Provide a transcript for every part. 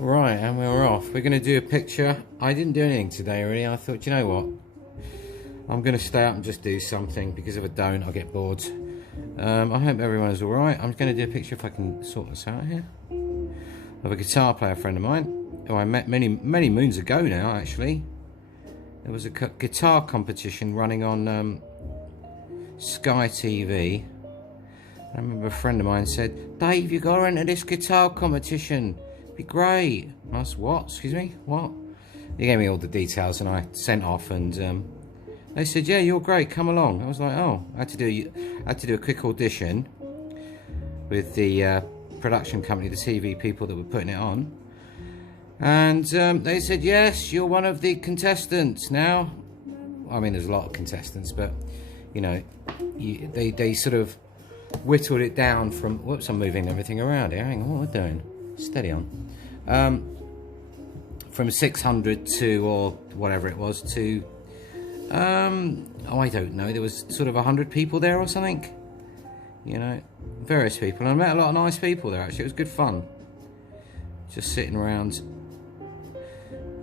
Right, and we're off. We're going to do a picture. I didn't do anything today, really. I thought, you know what? I'm going to stay up and just do something, because if I don't, I'll get bored. I hope everyone is alright. I'm going to do a picture, if I can sort this out here, of a guitar player friend of mine, who I met many moons ago now, actually. There was a guitar competition running on Sky TV. I remember a friend of mine said, "Dave, you got to enter this guitar competition. Be great." I said, "What? Excuse me? What?" He gave me all the details and I sent off, and they said, "Yeah, you're great, come along." I was like, "Oh." I had to do a quick audition with the production company, the TV people that were putting it on, and they said, "Yes, you're one of the contestants now." I mean, there's a lot of contestants, but you know, they sort of whittled it down from, whoops, I'm moving everything around here, hang on, what am I doing? Steady on. From 600 to, or whatever it was, to oh, I don't know, there was sort of 100 people there or something, you know, various people, and I met a lot of nice people there. Actually, it was good fun, just sitting around.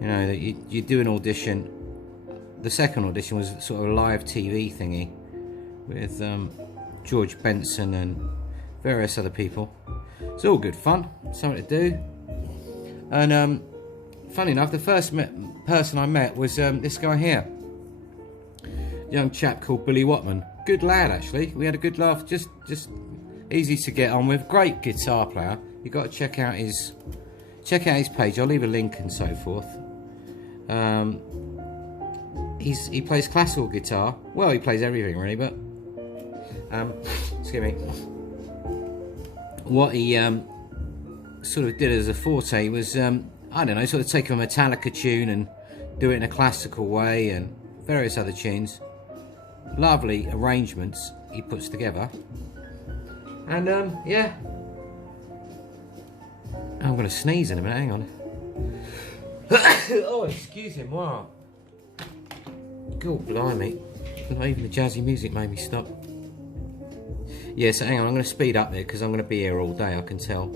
You know, that you do an audition. The second audition was sort of a live TV thingy with George Benson and various other people. It's all good fun, something to do. And funny enough, the first person I met was this guy here, a young chap called Billy Watman. Good lad, actually. We had a good laugh. Just easy to get on with. Great guitar player. You got to check out his page. I'll leave a link and so forth. He plays classical guitar. Well, he plays everything really, but excuse me. What he sort of did as a forte was, I don't know, sort of take a Metallica tune and do it in a classical way, and various other tunes. Lovely arrangements he puts together. And yeah. I'm going to sneeze in a minute, hang on. Oh, excuse him, wow. God blimey. Not even the jazzy music made me stop. Yeah, so hang on, I'm going to speed up there because I'm going to be here all day, I can tell.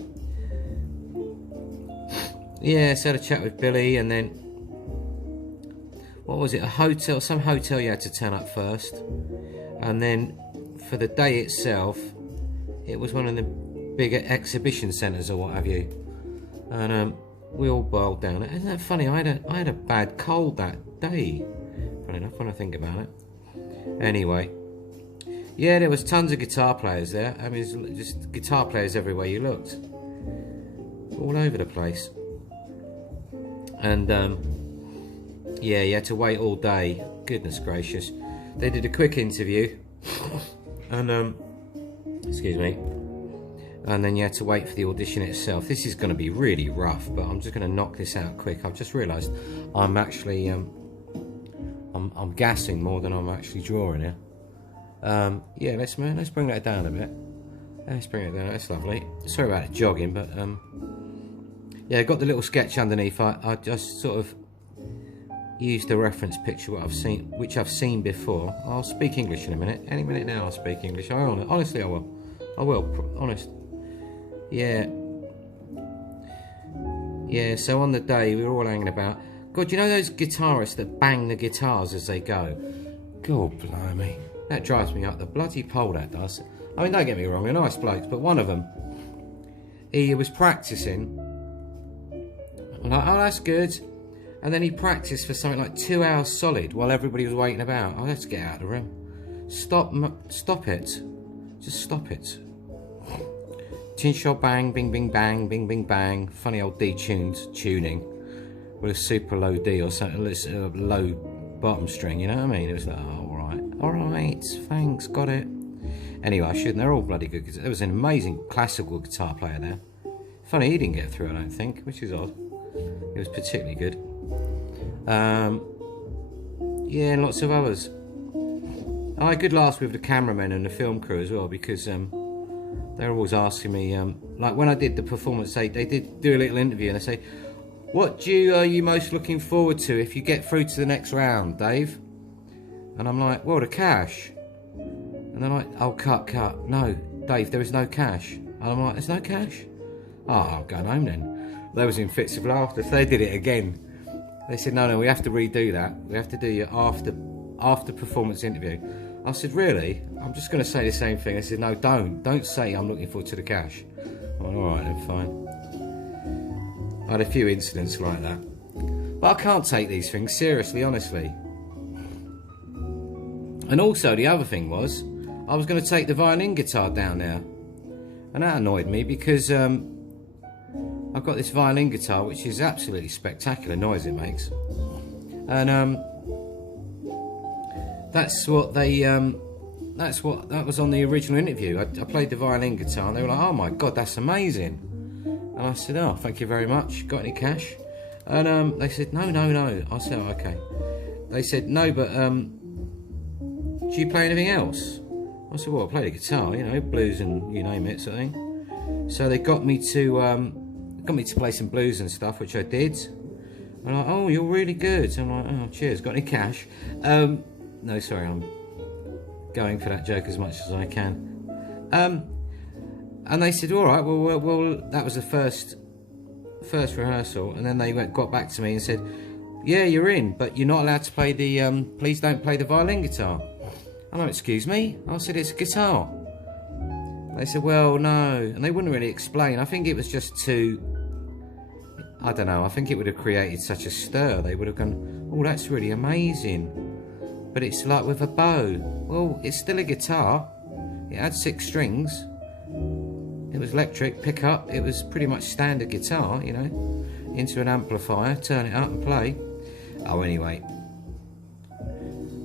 Yeah, so I had a chat with Billy, and then, what was it, a hotel, some hotel you had to turn up first. And then, for the day itself, it was one of the bigger exhibition centres or what have you. And we all boiled down. Isn't that funny? I had a bad cold that day. Funny enough, when I think about it. Anyway. Yeah, there was tons of guitar players there. I mean, it was just guitar players everywhere you looked. All over the place. And, yeah, you had to wait all day. Goodness gracious. They did a quick interview. And, excuse me. And then you had to wait for the audition itself. This is going to be really rough, but I'm just going to knock this out quick. I've just realised I'm actually, I'm gassing more than I'm actually drawing here. Yeah, let's bring that down a bit. Let's bring it down. That's lovely. Sorry about it jogging, but yeah, I got the little sketch underneath. I just sort of used the reference picture which I've seen before. I'll speak English in a minute. Any minute now, I'll speak English. Honestly, I will. I will. Honest. Yeah. Yeah. So on the day we were all hanging about. God, you know those guitarists that bang the guitars as they go? God blimey. That drives me up the bloody pole, that does. I mean, don't get me wrong, they're nice blokes, but one of them, he was practising. I'm like, oh, that's good. And then he practised for something like 2 hours solid while everybody was waiting about. Oh, let's get out of the room. Stop it. Just stop it. Chin shot bang, bing, bing, bang, bing, bing, bang. Funny old detuned tuning with a super low D or something, low bottom string, you know what I mean? It was like, oh, alright, thanks, got it. Anyway, I shouldn't, they're all bloody good. There was an amazing classical guitar player there. Funny, he didn't get through, I don't think, which is odd. It was particularly good. Yeah, and lots of others. I had good laughs with the cameramen and the film crew as well, because they were always asking me, like when I did the performance, they did do a little interview and they say, "What are you most looking forward to if you get through to the next round, Dave?" And I'm like, "Well, the cash." And they're like, "Oh, cut. No, Dave, there is no cash." And I'm like, "There's no cash?" "Oh, I'm going home then." They was in fits of laughter, so they did it again. They said, no, we have to redo that. We have to do your after performance interview. I said, really? I'm just going to say the same thing. I said, no, don't say I'm looking forward to the cash. I went, all right then, fine. I had a few incidents like that, but I can't take these things seriously, honestly. And also the other thing was, I was going to take the violin guitar down there, and that annoyed me because I've got this violin guitar which is absolutely spectacular noise it makes, and that's what that was on the original interview. I played the violin guitar and they were like, oh my god, that's amazing. And I said, oh, thank you very much, got any cash? And they said, no. I said, oh, okay. They said, no, but do you play anything else? I said, well, I play the guitar, you know, blues and you name it, sort of thing. So they got me to play some blues and stuff, which I did. I'm like, oh, you're really good. So I'm like, oh, cheers, got any cash? No, sorry, I'm going for that joke as much as I can. And they said, all right, well, that was the first rehearsal, and then they got back to me and said, yeah, you're in, but you're not allowed to play the, please don't play the violin guitar. I know, excuse me? I said, it's a guitar. They said, well, no, and they wouldn't really explain. I think it was just too, I don't know, I think it would have created such a stir. They would have gone, oh, that's really amazing, but it's like with a bow. Well, it's still a guitar. It had 6 strings. It was electric, pick up. It was pretty much standard guitar, you know, into an amplifier, turn it up and play. Oh, anyway,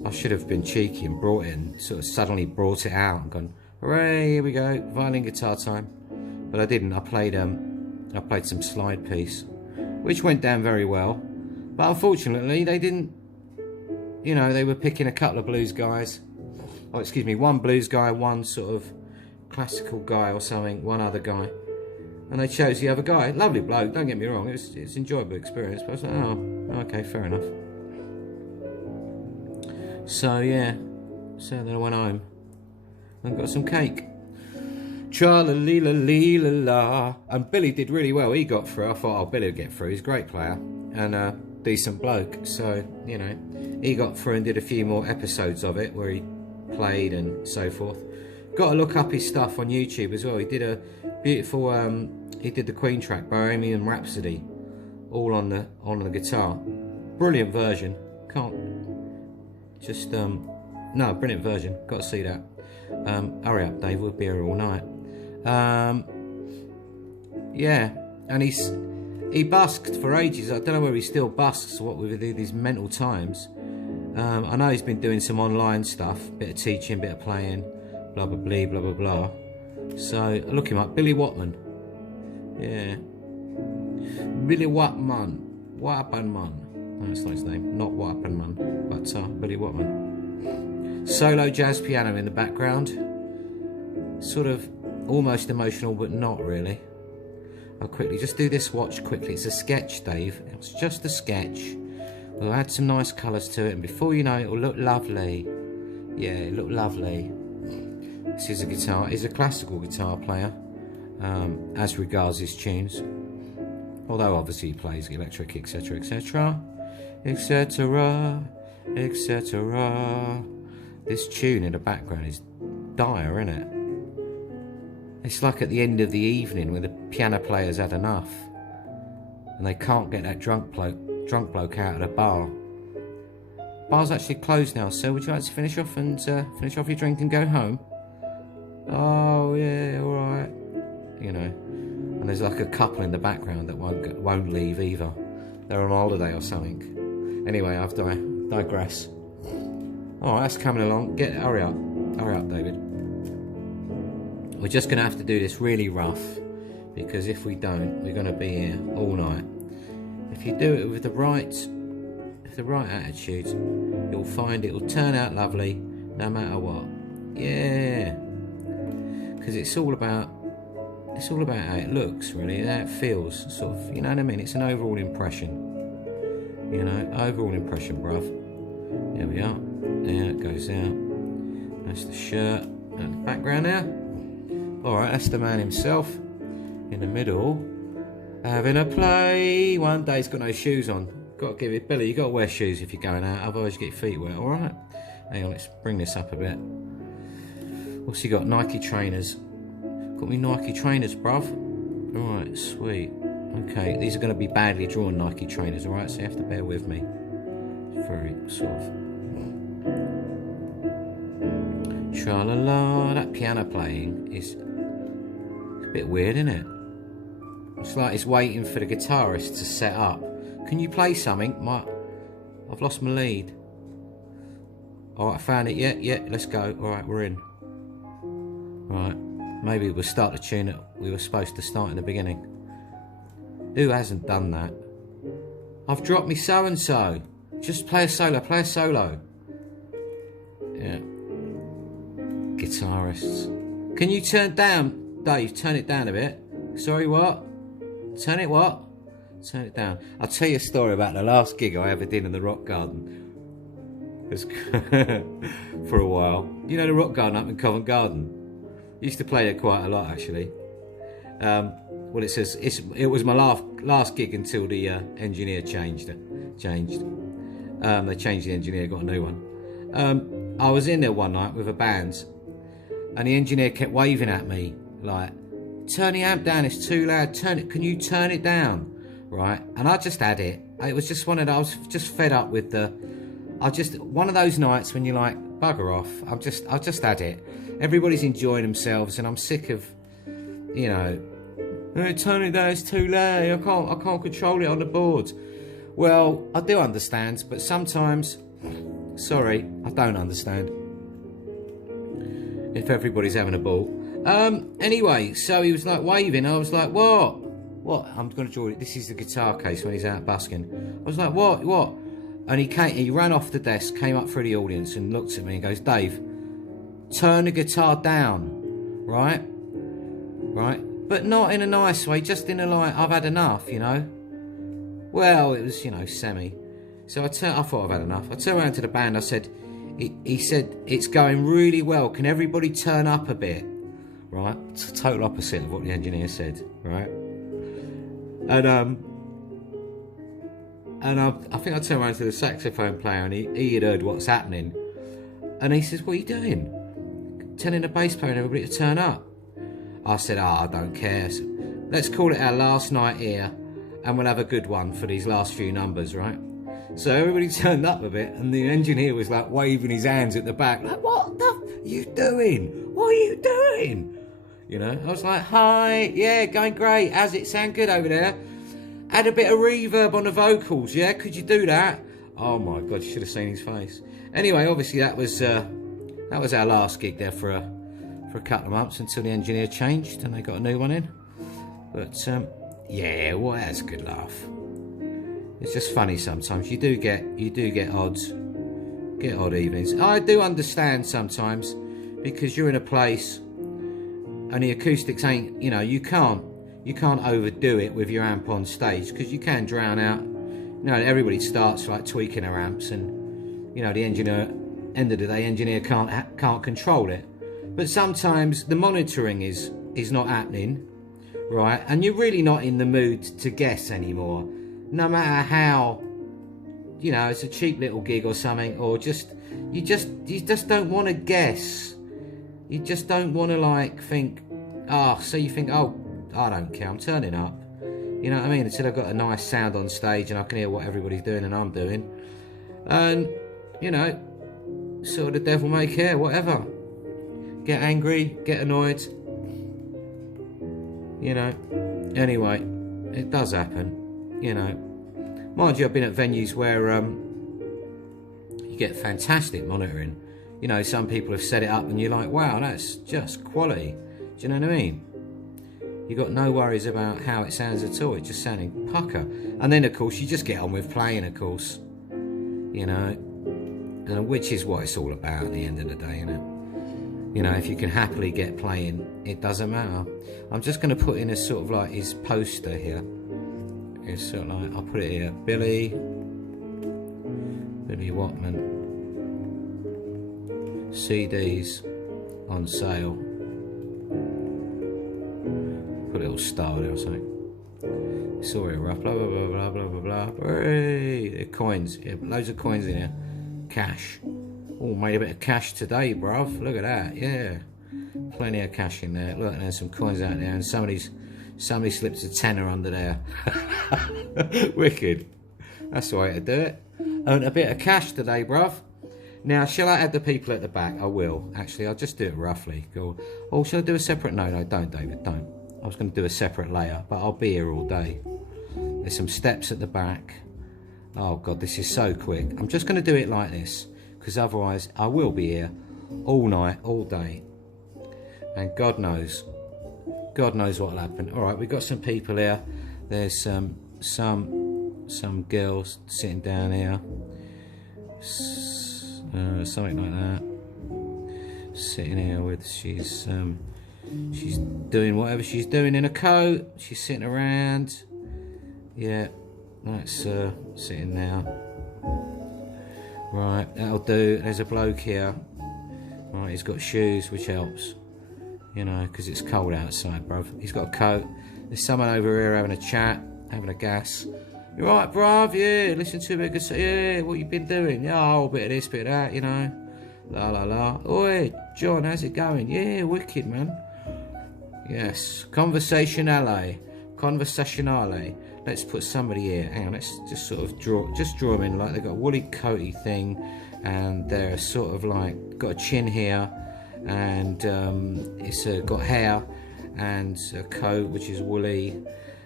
I should have been cheeky and brought it and sort of suddenly brought it out and gone, hooray, here we go, violin guitar time. But I didn't. I played some slide piece, which went down very well. But unfortunately, they didn't, you know, they were picking a couple of blues guys. Oh, excuse me, one blues guy, one sort of classical guy or something, one other guy. And they chose the other guy. Lovely bloke, don't get me wrong, it's an enjoyable experience. But I was like, oh, okay, fair enough. So, yeah, so then I went home and got some cake. Tra-la-lee-la-lee-la-la. And Billy did really well. He got through. I thought, oh, Billy would get through. He's a great player and a decent bloke. So, you know, he got through and did a few more episodes of it where he played and so forth. Got to look up his stuff on YouTube as well. He did a beautiful, he did the Queen track, Bohemian Rhapsody, all on the guitar. Brilliant version. Can't just, no, brilliant version. Got to see that. Hurry up, Dave, we'll be here all night. Yeah, and he busked for ages. I don't know whether he still busks, what with these mental times. I know he's been doing some online stuff, bit of teaching, bit of playing, blah blah blah blah blah blah. So look him up, Billy Watman. Yeah, Billy Watman, no, that's not his name, not Watman, but Billy Watman. Solo jazz piano in the background, sort of almost emotional, but not really. I'll quickly just do this watch quickly. It's a sketch, Dave. It's just a sketch. We'll add some nice colours to it, and before you know it, it'll look lovely. Yeah, it'll look lovely. This is a guitar. He's a classical guitar player, as regards his tunes. Although obviously he plays electric, etc., etc., etc., etc. This tune in the background is dire, isn't it? It's like at the end of the evening when the piano player's had enough and they can't get that drunk bloke out of the bar. Bar's actually closed now, so would you like to finish off your drink and go home? Oh yeah, all right. You know, and there's like a couple in the background that won't leave either. They're on holiday or something. Anyway, I digress. All right, that's coming along. Hurry up, David. We're just going to have to do this really rough, because if we don't, we're going to be here all night. If you do it with the right attitude, you'll find it will turn out lovely no matter what. Yeah, because it's all about how it looks, really, how it feels, sort of, you know what I mean? It's an overall impression, you know, overall impression, bruv. There we are. There it goes out. That's the shirt and the background now. Alright, that's the man himself in the middle. Having a play. One day he's got no shoes on. Got to give it, Billy, you got to wear shoes if you're going out, otherwise you get your feet wet, alright? Hang on, let's bring this up a bit. What's he got? Nike trainers. Got me Nike trainers, bruv. Alright, sweet. Okay, these are going to be badly drawn Nike trainers, alright? So you have to bear with me. Very sort of... Tra-la-la. That piano playing is a bit weird, isn't it? It's like it's waiting for the guitarist to set up. Can you play something? I've lost my lead. Alright, I found it. Yeah, let's go. Alright, we're in. Right, maybe we'll start the tune that we were supposed to start in the beginning. Who hasn't done that? I've dropped me so-and-so. Just play a solo, Yeah. Guitarists. Can you turn down, Dave, turn it down a bit. Sorry, what? Turn it what? Turn it down. I'll tell you a story about the last gig I ever did in the Rock Garden. For a while. You know the Rock Garden up in Covent Garden? Used to play there quite a lot, actually. Well, it says it was my last gig until the engineer changed. They changed the engineer, got a new one. I was in there one night with a band, and the engineer kept waving at me like, "Turn the amp down, it's too loud. Turn it. Can you turn it down?" Right? And I just had it. It was just one of those. I was just fed up with one of those nights when you're like, bugger off. I've just had it. Everybody's enjoying themselves, and I'm sick of, you know, turn it down, it's too loud. I can't control it on the board. Well, I do understand, but sometimes, sorry, I don't understand. If everybody's having a ball. Anyway, so he was like waving. I was like, what? I'm going to draw it. This is the guitar case when he's out busking. I was like, what? And he ran off the desk, came up through the audience and looked at me and goes, "Dave, turn the guitar down, right? But not in a nice way, just in a like, I've had enough, you know." Well, it was, you know, semi. So I thought I've had enough. I turned around to the band, I said, he said, "It's going really well, can everybody turn up a bit?" Right? It's the total opposite of what the engineer said, right? And I think I turned around to the saxophone player, and he had heard what's happening. And he says, "What are you doing? Telling the bass player and everybody to turn up?" I said, I don't care. So, let's call it our last night here, and we'll have a good one for these last few numbers, right? So everybody turned up a bit, and the engineer was like waving his hands at the back, like, "What the are you doing? What are you doing?" You know, I was like, "Hi, yeah, going great. How's it sound good over there? Add a bit of reverb on the vocals, yeah? Could you do that?" Oh my God, you should have seen his face. Anyway, obviously that was our last gig there for a couple of months until the engineer changed and they got a new one in. But yeah, well, that's a good laugh. It's just funny sometimes. You do get odd evenings. I do understand sometimes, because you're in a place and the acoustics ain't, you know, you can't overdo it with your amp on stage, because you can drown out. You know, everybody starts like tweaking their amps, and you know, the engineer, end of the day, engineer can't control it. But sometimes the monitoring is not happening, right? And you're really not in the mood to guess anymore. No matter how, you know, it's a cheap little gig or something, or you just don't want to guess. You just don't want to like think, so you think, I don't care, I'm turning up. You know what I mean? Until I've got a nice sound on stage and I can hear what everybody's doing and I'm doing. And, you know, sort of the devil may care, whatever. Get angry, get annoyed. You know. Anyway, it does happen. You know. Mind you, I've been at venues where you get fantastic monitoring. You know, some people have set it up and you're like, wow, that's just quality. Do you know what I mean? You got no worries about how it sounds at all. It's just sounding pucker. And then, of course, you just get on with playing, of course. You know, and which is what it's all about at the end of the day, isn't it? You know, if you can happily get playing, it doesn't matter. I'm just going to put in a sort of like his poster here. It's sort of like, I'll put it here. Billy Watman. CDs on sale. Put a little star there or something. It's all real rough. Blah blah blah blah blah blah blah. Hey, coins. Yeah, loads of coins in here. Cash. Oh, made a bit of cash today, bruv. Look at that. Yeah, plenty of cash in there. Look, there's some coins out there, and somebody slipped a tenner under there. Wicked. That's the way to do it. Earned a bit of cash today, bruv. Now, shall I add the people at the back? I will. Actually, I'll just do it roughly. Go. Oh, shall I do a separate? No, don't, David, don't. I was going to do a separate layer, but I'll be here all day. There's some steps at the back. Oh, God, this is so quick. I'm just going to do it like this, because otherwise I will be here all night, all day. And God knows what'll happen. All right, we've got some people here. There's some girls sitting down here. Something like that. Sitting here with she's doing whatever she's doing in a coat. She's sitting around. Yeah, that's sitting there. Right, that'll do. There's a bloke here. Right, he's got shoes, which helps. You know, because it's cold outside, bruv. He's got a coat. There's someone over here having a chat, having a gas. You right, bruv? Yeah, listen to me. Yeah, what you been doing? Yeah, oh, a bit of this, bit of that, you know. La la la. Oi, John, how's it going? Yeah, wicked, man. Yes, conversationale. Let's put somebody here. Hang on, let's just sort of draw them in like they've got a woolly coaty thing, and they're sort of like got a chin here, and it's got hair and a coat which is woolly.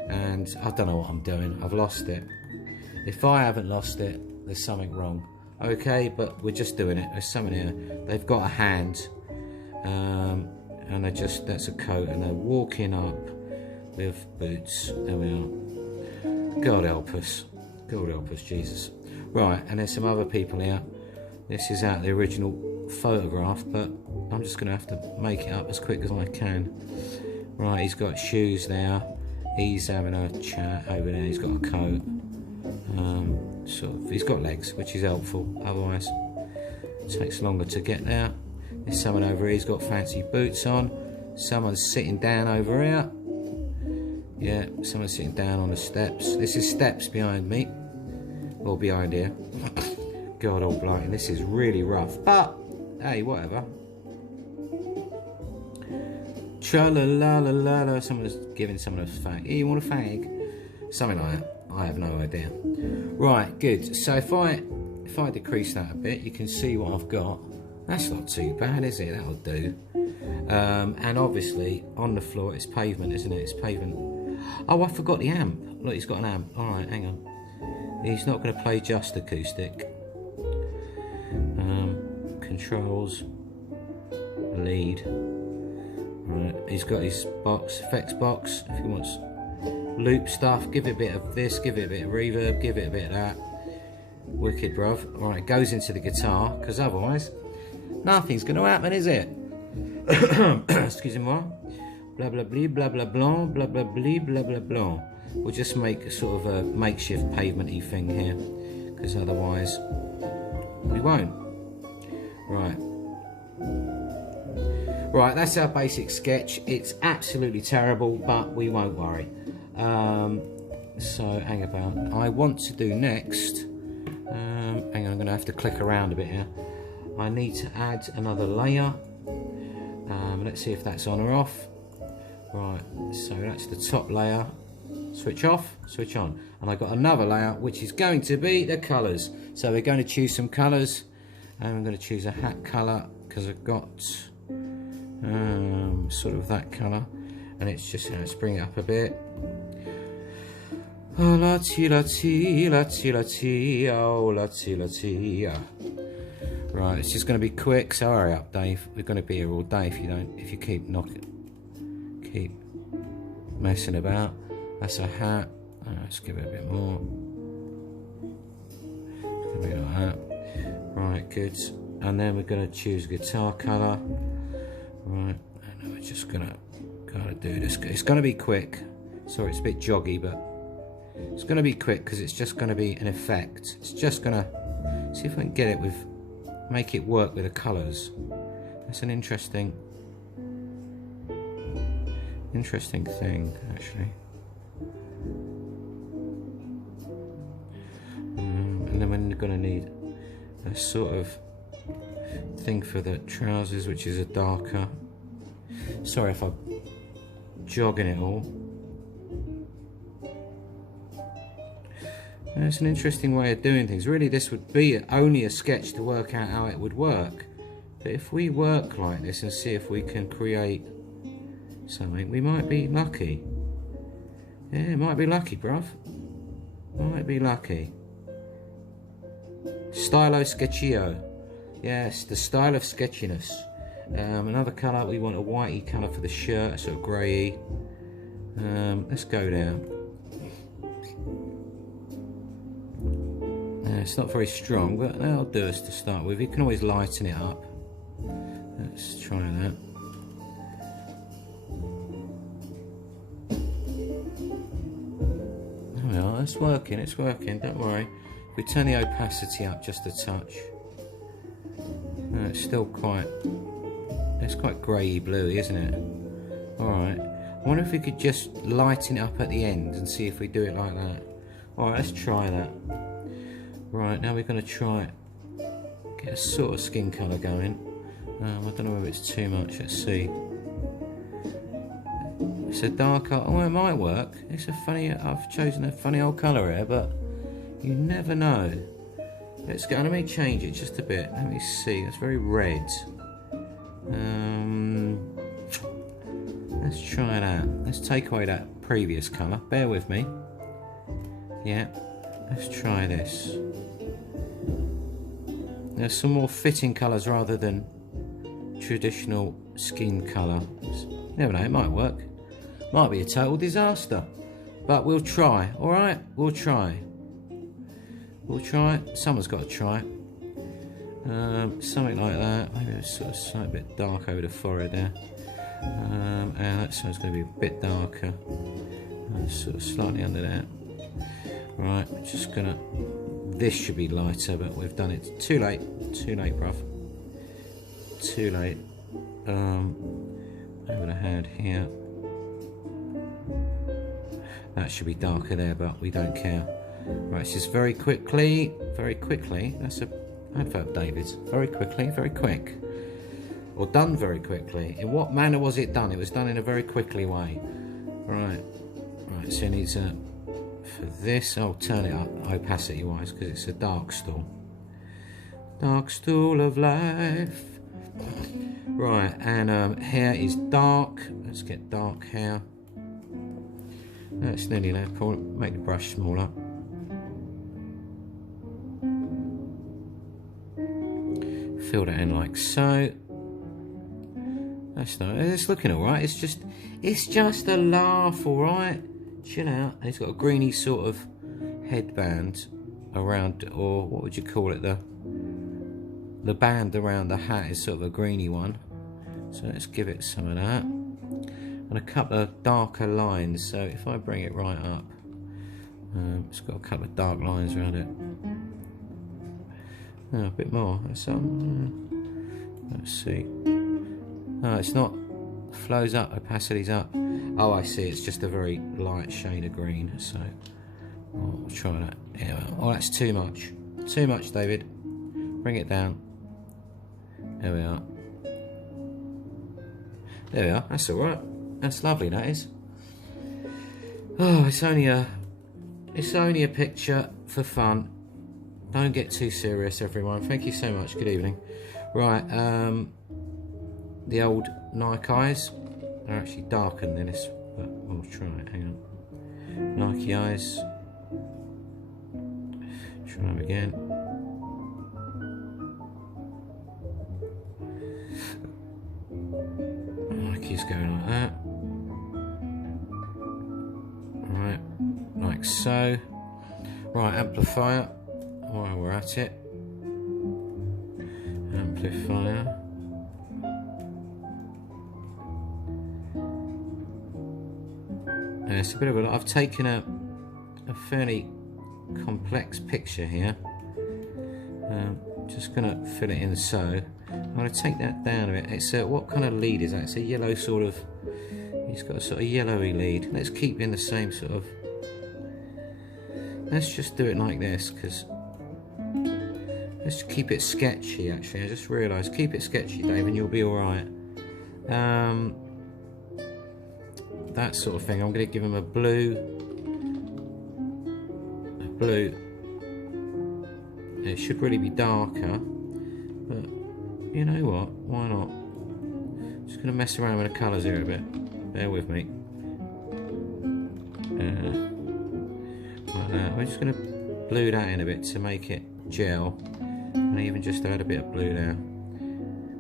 And I don't know what I'm doing. I've lost it. If I haven't lost it, there's something wrong. Okay, but we're just doing it. There's someone here. They've got a hand, and that's a coat, and they're walking up with boots. There we are. God help us. God help us, Jesus. Right, and there's some other people here. This is out the original photograph, but I'm just going to have to make it up as quick as I can. Right, he's got shoes there. He's having a chat over there. He's got a coat. He's got legs, which is helpful. Otherwise, it takes longer to get there. There's someone over here. He's got fancy boots on. Someone's sitting down over here. Yeah, someone's sitting down on the steps. This is steps behind me, or behind here. God almighty, this is really rough. But hey, whatever. Tra-la-la-la-la-la. Someone's giving someone a fag. Hey, you want a fag? Something like that. I have no idea. Right, good. So if I decrease that a bit, you can see what I've got. That's not too bad, is it? That'll do. And obviously, on the floor, it's pavement, isn't it? It's pavement. Oh, I forgot the amp. Look, he's got an amp. All right, hang on. He's not going to play just acoustic. Controls. Lead. Right, he's got his box, effects box. If he wants loop stuff, give it a bit of this, give it a bit of reverb, give it a bit of that. Wicked, bruv. Right, it goes into the guitar, because otherwise nothing's going to happen, is it? Excusez-moi. Blah blah blah blah blah blah blah blah blah blah blah blah. We'll just make a sort of a makeshift pavement-y thing here, because otherwise we won't. Right. Right, that's our basic sketch. It's absolutely terrible, but we won't worry. So, hang about. I want to do next. Hang on, I'm going to have to click around a bit here. I need to add another layer. Let's see if that's on or off. Right, so that's the top layer. Switch off, switch on. And I've got another layer, which is going to be the colours. So we're going to choose some colours. And I'm going to choose a hat colour, because I've got sort of that colour, and it's just let's bring it up a bit. Oh, la ti la ti la ti la ti, oh la ti la ti. Right, it's just going to be quick, so hurry up, Dave. We're going to be here all day if you keep messing about. That's a hat. Let's give it a bit more. Give it like that. Right, good. And then we're going to choose guitar colour. Right, and we're just gonna do this. It's gonna be quick. Sorry, it's a bit joggy, but it's gonna be quick because it's just gonna be an effect. It's just gonna see if I can get it with, make it work with the colours. That's an interesting thing, actually. going to need a sort of thing for the trousers, which is a darker. Sorry if I'm jogging it all. It's an interesting way of doing things. Really, this would be only a sketch to work out how it would work. But if we work like this and see if we can create something, we might be lucky. Yeah, might be lucky, bruv. Might be lucky. Stylo sketchio. Yes, the style of sketchiness. Another colour, we want a whitey colour for the shirt, sort of greyy. Let's go down. It's not very strong, but that'll do us to start with. You can always lighten it up. Let's try that. Oh, it's working, don't worry. If we turn the opacity up just a touch. It's still quite grey bluey, isn't it? Alright. I wonder if we could just lighten it up at the end and see if we do it like that. Alright, let's try that. Right, now we're going to try get a sort of skin colour going. I don't know whether it's too much, let's see. It's a darker, oh, it might work. It's a funny, I've chosen a funny old colour here, but you never know. Let's go, let me change it just a bit. Let me see, it's very red. Let's try that. Let's take away that previous colour. Bear with me. Yeah, let's try this. There's some more fitting colours rather than traditional skin colour. You never know, it might work. Might be a total disaster. But we'll try, alright? We'll try. We'll try. Someone's got to try. Something like that. Maybe it's sort of slightly bit dark over the forehead there. And that sounds going to be a bit darker. Sort of slightly under that. Right, we're just gonna. This should be lighter, but we've done it too late. Too late, bruv. Too late. Over the head here. That should be darker there, but we don't care. Right, it's just very quickly. That's a advert, David. Very quickly, very quick. Or done very quickly. In what manner was it done? It was done in a very quickly way. Right. Right, so it needs a... For this, I'll turn it up opacity wise because it's a dark stool. Dark stool of life. Right, and hair is dark. Let's get dark hair. That's nearly there. Make the brush smaller. Fill that in like so. That's not. It's looking all right. It's just a laugh, all right. Chill out. And he's got a greeny sort of headband around, or what would you call it? The band around the hat is sort of a greeny one. So let's give it some of that. And a couple of darker lines. So if I bring it right up, it's got a couple of dark lines around it. Oh, a bit more. Let's see. Oh, it's not. Flows up. Opacity's up. Oh, I see. It's just a very light shade of green. So I'll try that. Yeah. Oh, that's too much. Too much, David. Bring it down. There we are. There we are. That's all right. That's lovely. That is. Oh, it's only a picture for fun. Don't get too serious, everyone. Thank you so much. Good evening. Right. The old Nike eyes are actually darker than this, but we'll try it. Hang on. Nike eyes. Try them again. Nike's going like that. Right, like so. Right, amplifier. While we're at it, amplifier. It's a bit of a. I've taken a fairly complex picture here. Just gonna fill it in so. I'm gonna take that down a bit. It's what kind of lead is that? It's a yellow sort of. He's got a sort of yellowy lead. Let's keep in the same sort of. Let's just do it like this, because let's keep it sketchy. Actually, I just realised, keep it sketchy, Dave, and you'll be all right. That sort of thing. I'm going to give him a blue. It should really be darker, but you know what? Why not? Just going to mess around with the colours here a bit. Bear with me. Like that. We're just going to blue that in a bit to make it gel, and even just add a bit of blue there,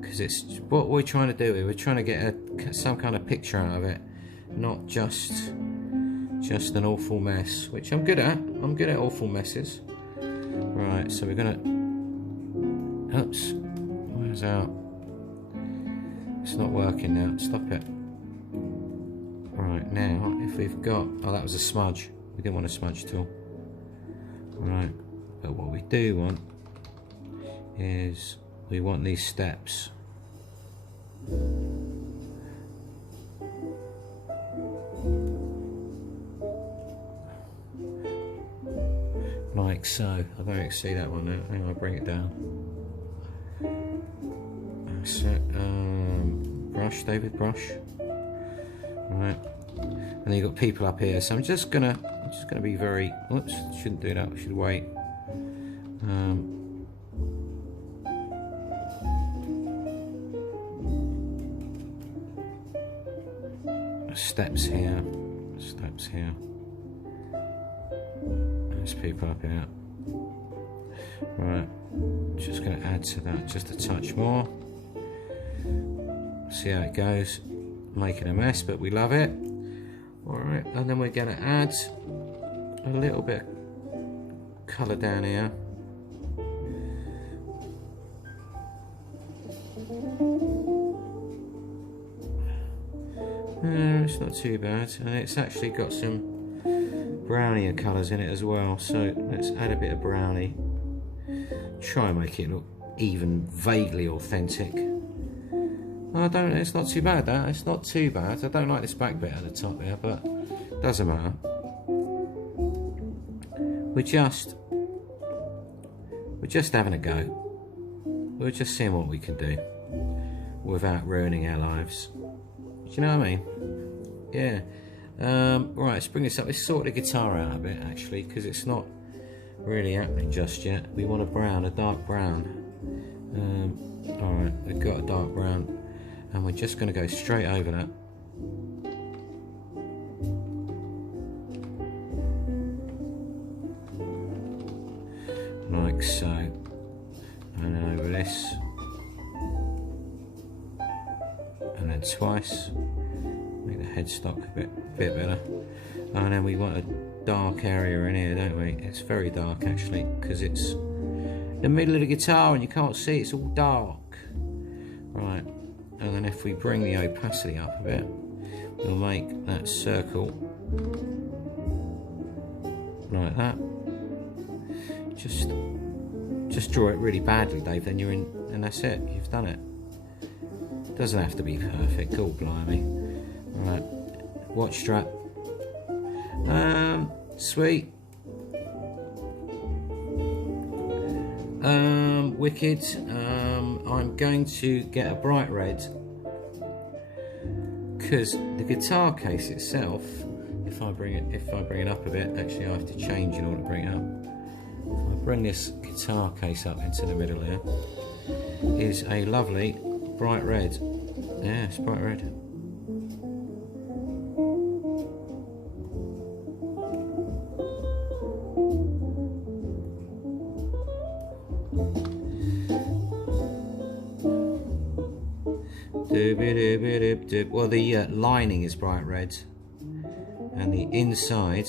because it's what we're trying to do here. We're trying to get some kind of picture out of it, not just an awful mess, which I'm good at. I'm good at awful messes. Right, so we're gonna, oops, where's out? It's not working now, stop it. Right, now, if we've got, oh, that was a smudge. We didn't want a smudge tool. Right, but what we do want is, we want these steps. Like so. I don't know if you can see that one now. Hang on, I'll bring it down. That's it. Brush, David, brush. Right. And then you've got people up here. So I'm just gonna be very, whoops, shouldn't do that, I should wait. Steps here. Steps here. There's people up here. Right, just going to add to that just a touch more. See how it goes. Making a mess, but we love it. Alright, and then we're going to add a little bit of colour down here. It's not too bad, and it's actually got some brownier colours in it as well, so let's add a bit of brownie. Try and make it look even vaguely authentic. It's not too bad, that. It's not too bad. I don't like this back bit at the top there, but it doesn't matter. We're just having a go. We're just seeing what we can do without ruining our lives. Do you know what I mean? Yeah. Right, let's bring this up. Let's sort the guitar out a bit, actually, because it's not really happening just yet. We want a brown, a dark brown. Alright, we've got a dark brown, and we're just going to go straight over that. Like so. And then over this. And then twice. Make the headstock a bit better. And then we want a dark area in here, don't we? It's very dark actually, because it's the middle of the guitar and you can't see, it's all dark. Right, and then if we bring the opacity up a bit, we'll make that circle like that. Just draw it really badly, Dave, then you're in, and that's it, you've done it. Doesn't have to be perfect, God blimey. Right, watch strap. Sweet. Wicked. I'm going to get a bright red, because the guitar case itself, if I bring it up a bit, actually I have to change in order to bring it up. If I bring this guitar case up into the middle here, is a lovely bright red. Yeah, it's bright red. Well, the lining is bright red, and the inside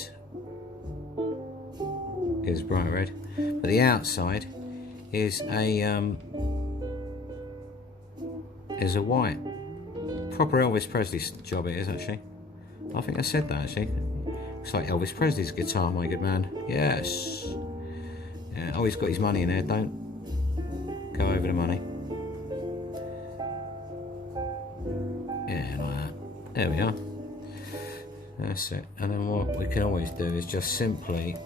is bright red, but the outside is a white. Proper Elvis Presley's job it is, actually. I think I said that, actually. Looks like Elvis Presley's guitar, my good man. Yes. Yeah, oh, he's got his money in there. Don't go over the money. Yeah, like that. There we are. That's it. And then what we can always do is just simply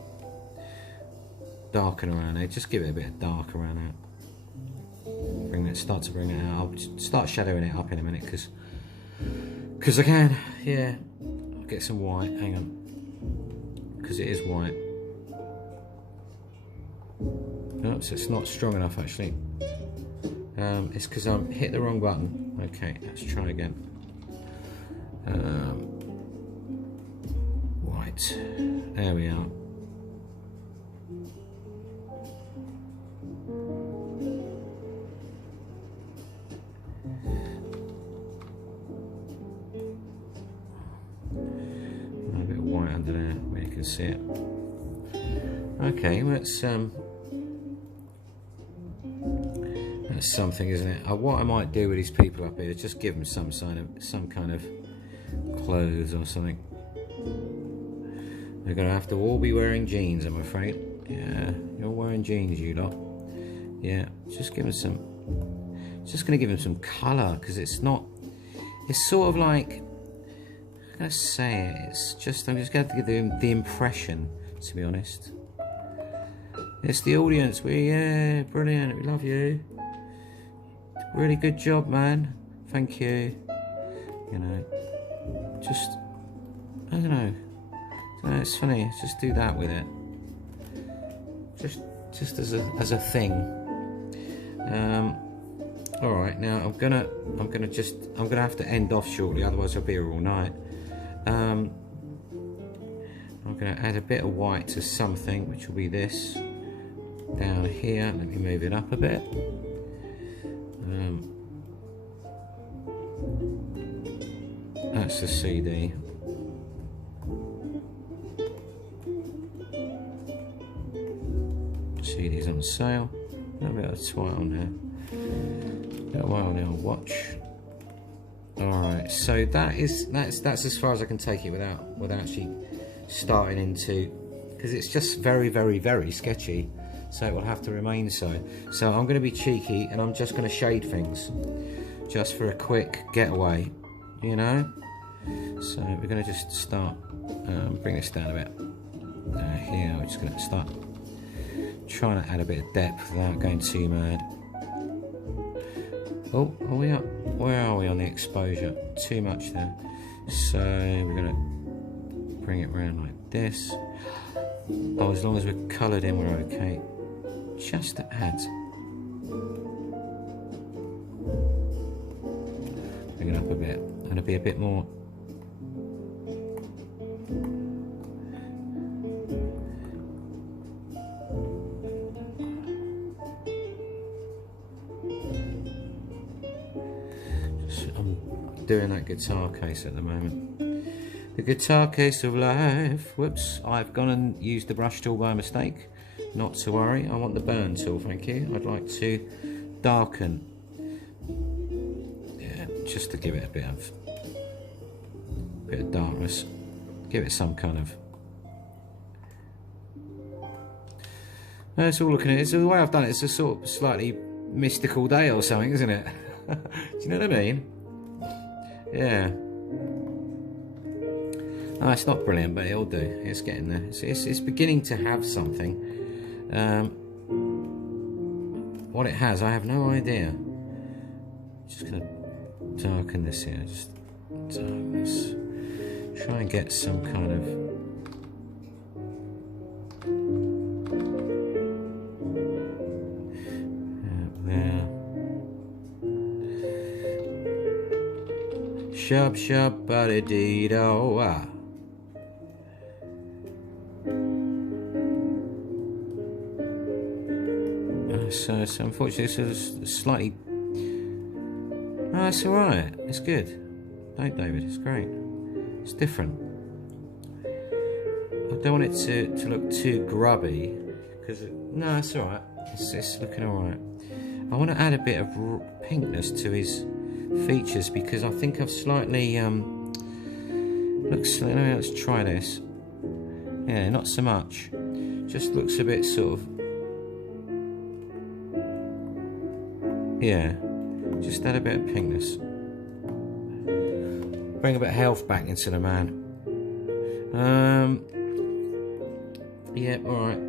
darken around there. Just give it a bit of dark around there. Start to bring it out. I'll start shadowing it up in a minute because I can. Yeah, I'll get some white. Hang on, because it is white. Oops, it's not strong enough actually. It's because I'm hit the wrong button. Okay, let's try again. White. There we are. A bit of white under there where you can see it. Okay, that's something, isn't it? What I might do with these people up here is just give them some kind of clothes or something. They're gonna have to all be wearing jeans, I'm afraid. Yeah, you're wearing jeans, you lot. Yeah, just give them some. Just gonna give them some colour because it's not. It's sort of like. I'm gonna say it. It's just. I'm just going to give them the impression. To be honest, it's the audience. Yeah, brilliant. We love you. Really good job, man. Thank you. You know, just. I don't know. It's funny. Just do that with it. Just as a thing. All right. Now I'm gonna have to end off shortly. Otherwise I'll be here all night. I'm gonna add a bit of white to something, which will be this down here. Let me move it up a bit. That's the CD. CD's on sale. A little bit of white on there. A bit of white on the old watch. Alright, so that's as far as I can take it without actually starting into, because it's just very, very, very sketchy. So it will have to remain so. So I'm going to be cheeky and I'm just going to shade things, just for a quick getaway, you know. So we're going to just start, bring this down a bit. Here we're just going to start trying to add a bit of depth without going too mad. Oh, are we up? Where are we on the exposure? Too much there. So we're going to bring it around like this. Oh, as long as we're coloured in, we're okay. Just to add. Bring it up a bit. And it'll be a bit more. Doing that guitar case at the moment. The guitar case of life. Whoops, I've gone and used the brush tool by mistake. Not to worry, I want the burn tool, thank you. I'd like to darken. Yeah, just to give it a bit of darkness. Give it some kind of. No, it's all looking at it. So the way I've done it, it's a sort of slightly mystical day or something, isn't it? Do you know what I mean? Yeah. No, it's not brilliant, but it'll do. It's getting there. It's beginning to have something. What it has, I have no idea. Just gonna darken this here. Just darken this. Try and get some kind of. There. Shub shub buddy dee do ah. So unfortunately this is slightly. No, it's alright. It's good. Don't, David. It's great. It's different. I don't want it to look too grubby because no, it's alright. It's looking alright. I want to add a bit of pinkness to his features because I think I've slightly looks. Let's try this. Yeah, not so much. Just looks a bit sort of. Yeah, just add a bit of pinkness. Bring a bit of health back into the man. Yeah, alright.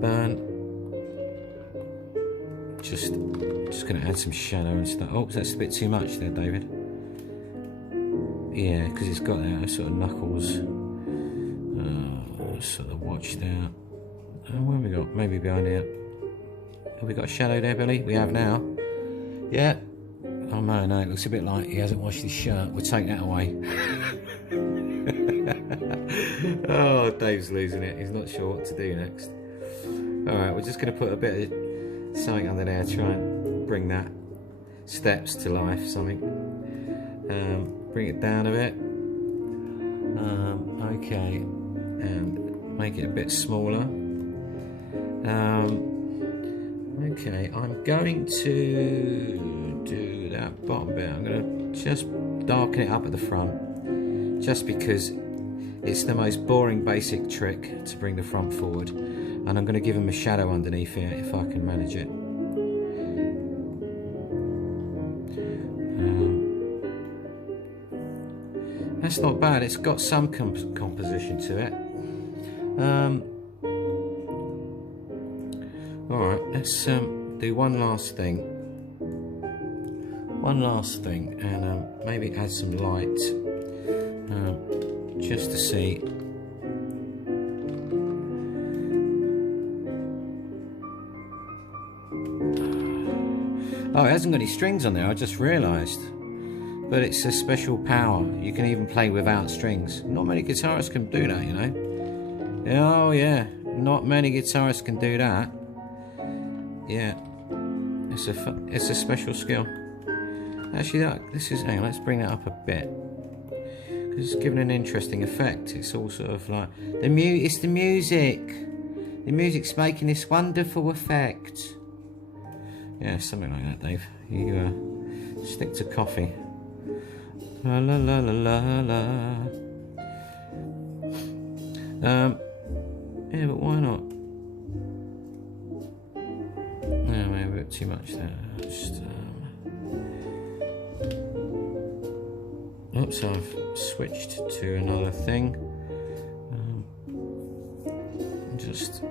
Burn. just going to add some shadow and stuff. Oh, that's a bit too much there, David. Yeah, because it's got that sort of knuckles, sort of watch there. Where have we got? Maybe behind here. Have we got a shadow there, Billy? We have now. Yeah. Oh no, it looks a bit like he hasn't washed his shirt. We'll take that away. Oh, Dave's losing it. He's not sure what to do next. Alright, we're just going to put a bit of something under there, try and bring that steps to life, something. Bring it down a bit. Okay, and make it a bit smaller. Okay, I'm going to do that bottom bit. I'm going to just darken it up at the front, just because it's the most boring basic trick to bring the front forward, and I'm going to give him a shadow underneath here if I can manage it. That's not bad. It's got some composition to it. Alright, let's do one last thing, and maybe add some light, just to see. Oh, it hasn't got any strings on there, I just realised. But it's a special power. You can even play without strings. Not many guitarists can do that, you know. Oh yeah, not many guitarists can do that. Yeah, it's a special skill. Actually, hang on, let's bring that up a bit, because it's giving an interesting effect. It's all sort of like it's the music. The music's making this wonderful effect. Yeah, something like that, Dave. You stick to coffee. La la la la la la. Yeah, but why not? No, maybe a bit too much there. Just, oops, I've switched to another thing. Just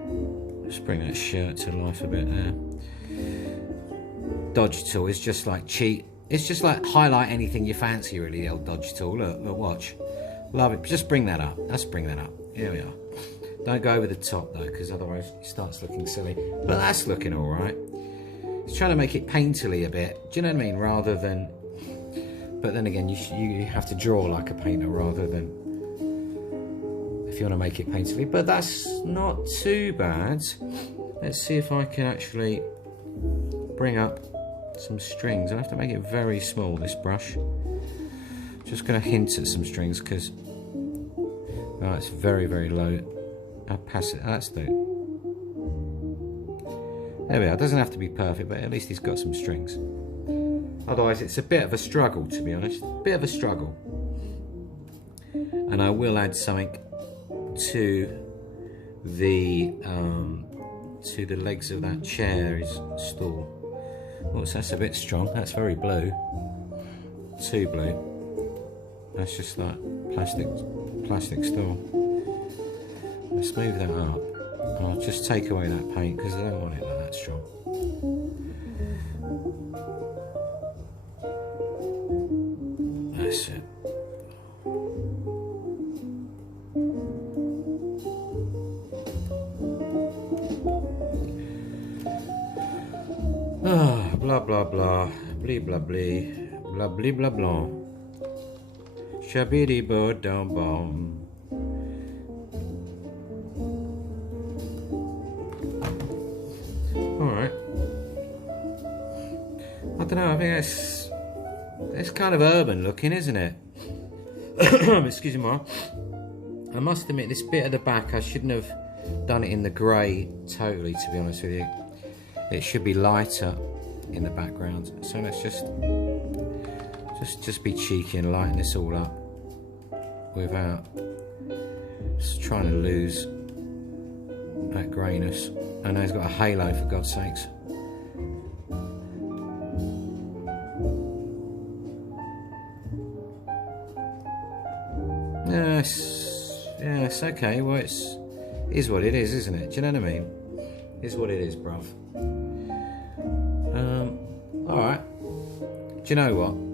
bring that shirt to life a bit there. Dodge tool is just like cheat. It's just like highlight anything you fancy, really, the old dodge tool. Look, watch. Love it. Just bring that up. Let's bring that up. Here we are. Don't go over the top, though, because otherwise it starts looking silly. But that's looking all right. It's trying to make it painterly a bit. Do you know what I mean? Rather than... But then again, you have to draw like a painter rather than... If you want to make it painterly. But that's not too bad. Let's see if I can actually bring up some strings. I have to make it very small, this brush. Just going to hint at some strings because it's very, very low. I'll pass it. That's the... There we are. It doesn't have to be perfect, but at least he's got some strings. Otherwise, it's a bit of a struggle, to be honest. A bit of a struggle. And I will add something to the legs of that chair stool. Oh, so that's a bit strong. That's very blue. Too blue. That's just like plastic stool. Let's move that up. I'll just take away that paint because I don't want it like that strong. That's it. Blah blah blah, blee blah blee, blah blee blah blah. Shabidi bo dum bum. Alright. I don't know, I think it's kind of urban looking, isn't it? Excuse me. I must admit, this bit at the back, I shouldn't have done it in the grey totally, to be honest with you. It should be lighter in the background. So let's just be cheeky and lighten this all up without just trying to lose that greyness. I know he's got a halo, for God's sakes. Yes, okay, well it is what it is, isn't it? Do you know what I mean? Is what it is, bruv. Alright. Do you know what?